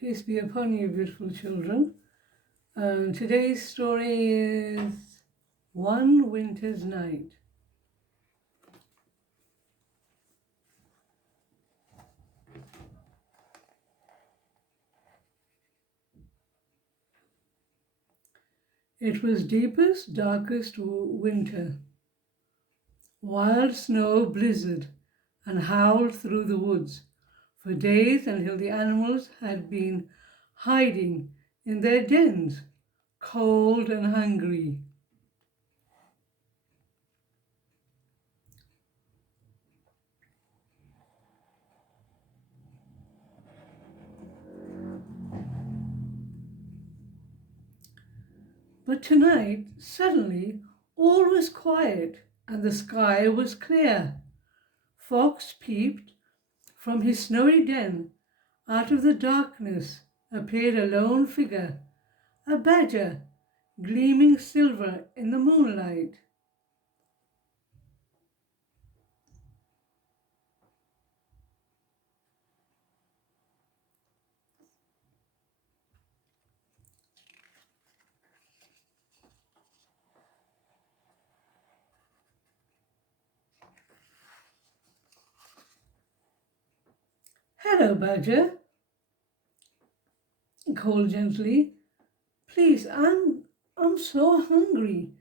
Peace be upon you, beautiful children. Today's story is One Winter's Night. It was deepest, darkest winter. Wild snow blizzard and howled through the woods for days until the animals had been hiding in their dens, cold and hungry. But tonight, suddenly, all was quiet and the sky was clear. Fox peeped from his snowy den. Out of the darkness appeared a lone figure, a badger, gleaming silver in the moonlight. "Hello, Badger," he called gently. "Please, I'm so hungry.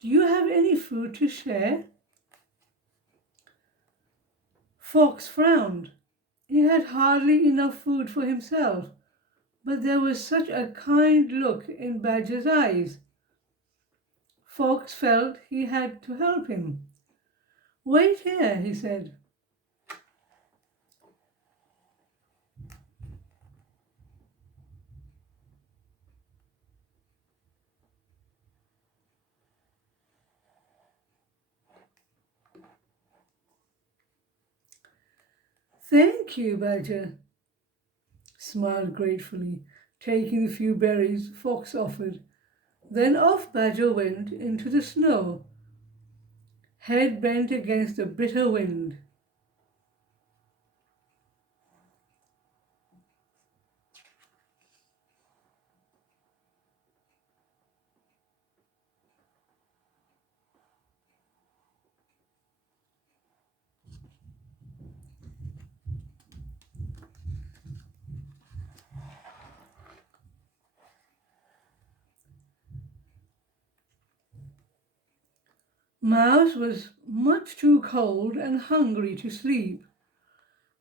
Do you have any food to share?" Fox frowned. He had hardly enough food for himself, but there was such a kind look in Badger's eyes. Fox felt he had to help him. "Wait here," he said. "Thank you," Badger smiled gratefully, taking the few berries Fox offered. Then off Badger went into the snow, head bent against a bitter wind. Mouse was much too cold and hungry to sleep.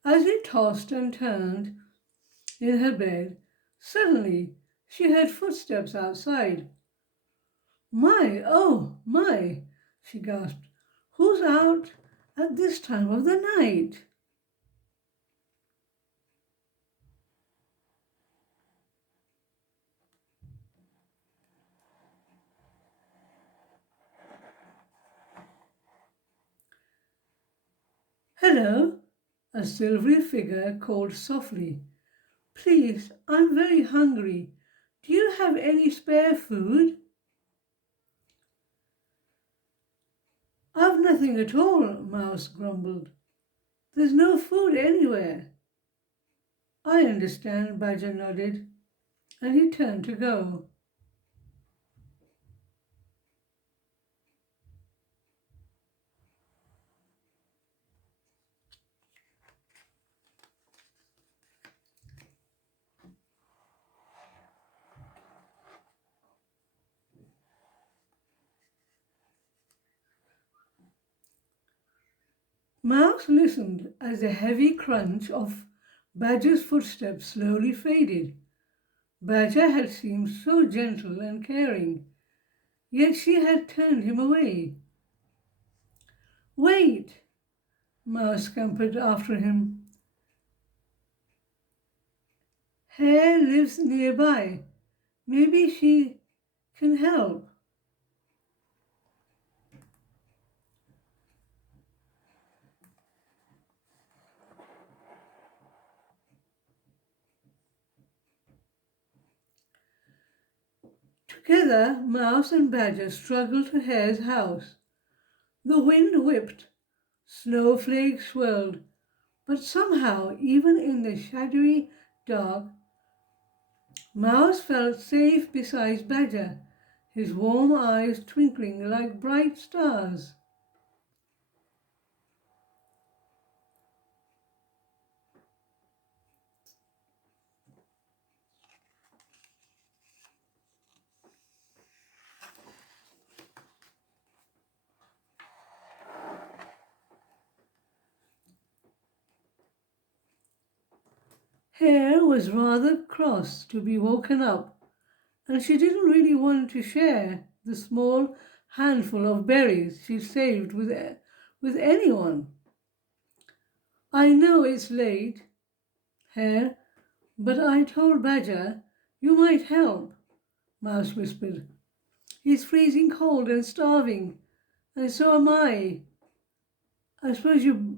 As he tossed and turned in her bed, suddenly she heard footsteps outside. "My, oh, my," she gasped. "Who's out at this time of the night?" "Hello," a silvery figure called softly. "Please, I'm very hungry. Do you have any spare food?" "I've nothing at all," Mouse grumbled. "There's no food anywhere." "I understand," Badger nodded, and he turned to go. Mouse listened as the heavy crunch of Badger's footsteps slowly faded. Badger had seemed so gentle and caring, yet she had turned him away. "Wait!" Mouse scampered after him. "Hare lives nearby. Maybe she can help." Together, Mouse and Badger struggled to Hare's house. The wind whipped, snowflakes swirled, but somehow, even in the shadowy dark, Mouse felt safe beside Badger, his warm eyes twinkling like bright stars. Hare was rather cross to be woken up, and she didn't really want to share the small handful of berries she saved with anyone. I know it's late, Hare, but I told Badger you might help, Mouse whispered. He's freezing cold and starving, and so am I. I suppose you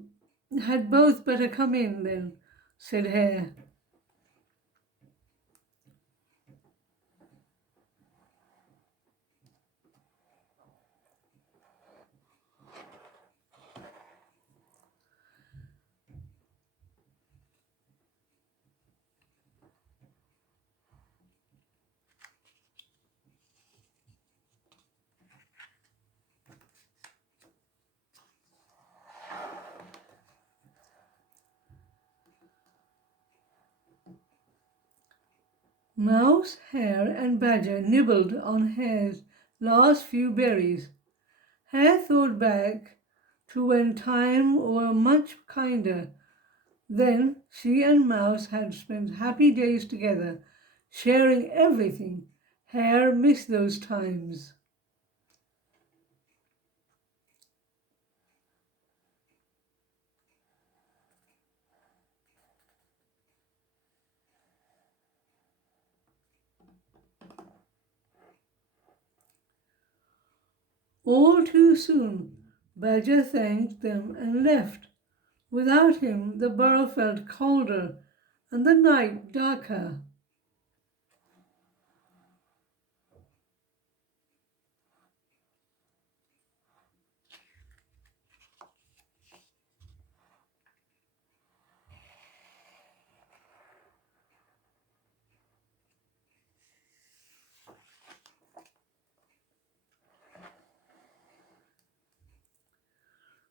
had both better come in then, said Hare. Mouse, Hare, and Badger nibbled on Hare's last few berries. Hare thought back to when time were much kinder. Then she and Mouse had spent happy days together, sharing everything. Hare missed those times. All too soon, Badger thanked them and left. Without him, the burrow felt colder and the night darker.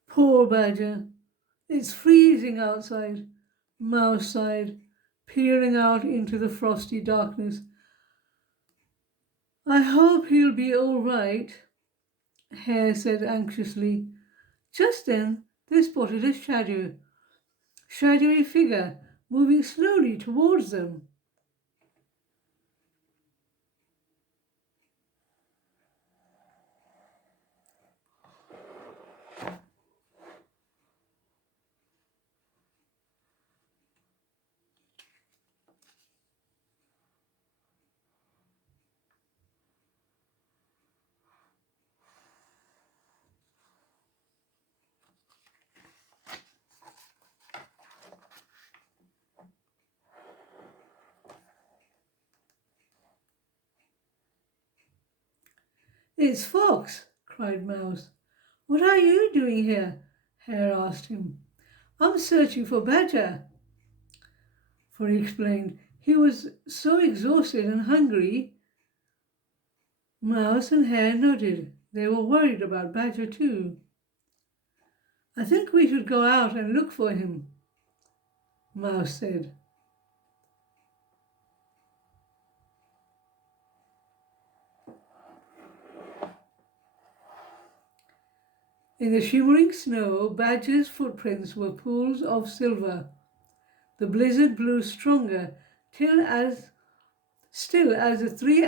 Poor Badger. It's freezing outside, Mouse sighed, peering out into the frosty darkness. I hope he'll be all right, Hare said anxiously. Just then they spotted a shadowy figure moving slowly towards them. It's Fox, cried Mouse. What are you doing here? Hare asked him. I'm searching for Badger, for he explained. He was so exhausted and hungry. Mouse and Hare nodded. They were worried about Badger too. I think we should go out and look for him, Mouse said. In the shimmering snow, Badger's footprints were pools of silver. The blizzard blew stronger, still as the three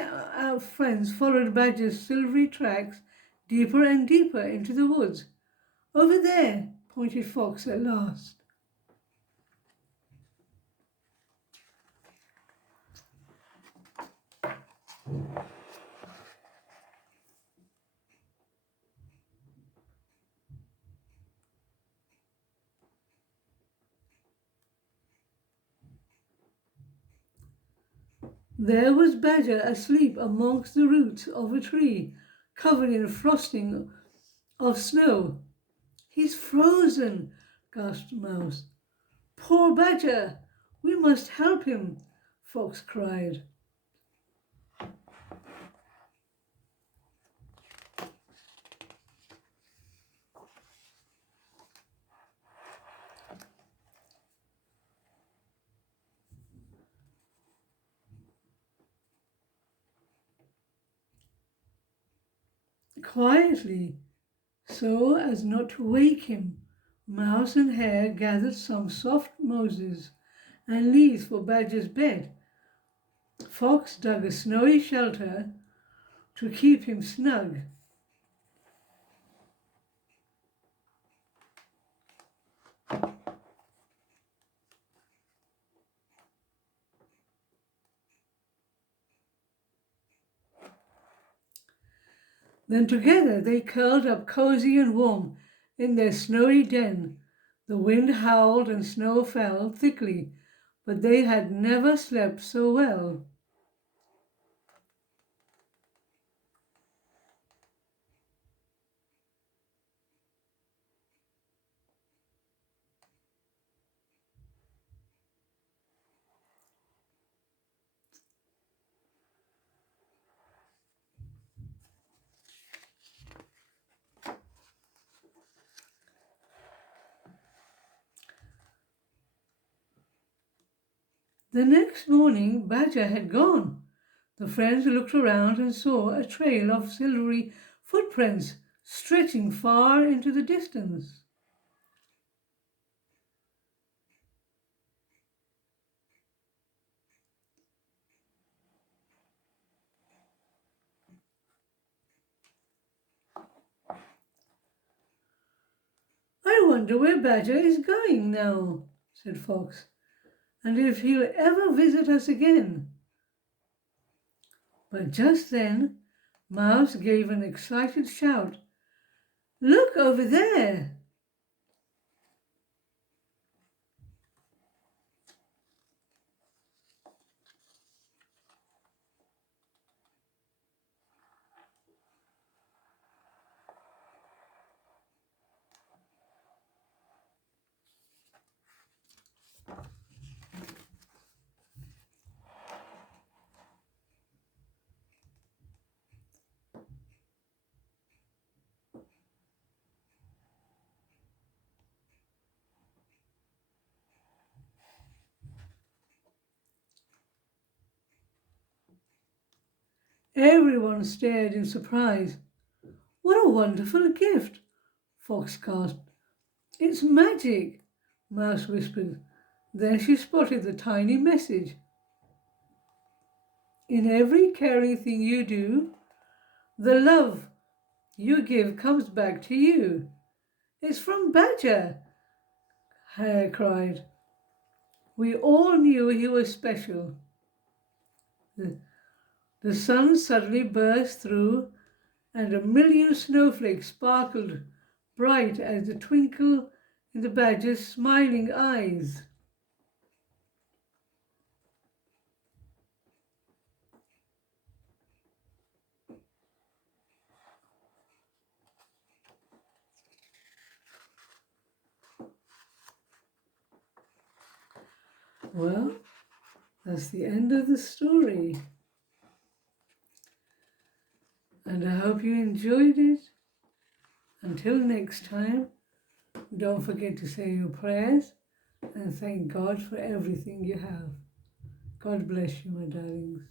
friends followed Badger's silvery tracks deeper and deeper into the woods. Over there, pointed Fox at last. There was Badger asleep amongst the roots of a tree, covered in frosting of snow. He's frozen, gasped Mouse. Poor Badger! We must help him, Fox cried. Quietly, so as not to wake him, Mouse and Hare gathered some soft mosses and leaves for Badger's bed. Fox dug a snowy shelter to keep him snug. Then together they curled up cozy and warm in their snowy den. The wind howled and snow fell thickly, but they had never slept so well. The next morning Badger had gone. The friends looked around and saw a trail of silvery footprints stretching far into the distance. I wonder where Badger is going now, said Fox, and if he'll ever visit us again. But just then Mouse gave an excited shout. Look over there! Everyone stared in surprise. What a wonderful gift, Fox gasped. It's magic, Mouse whispered. Then she spotted the tiny message. In every caring thing you do, the love you give comes back to you. It's from Badger, Hare cried. We all knew he was special. The sun suddenly burst through, and a million snowflakes sparkled bright as the twinkle in the Badger's smiling eyes. Well, that's the end of the story. And I hope you enjoyed it. Until next time, don't forget to say your prayers and thank God for everything you have. God bless you, my darlings.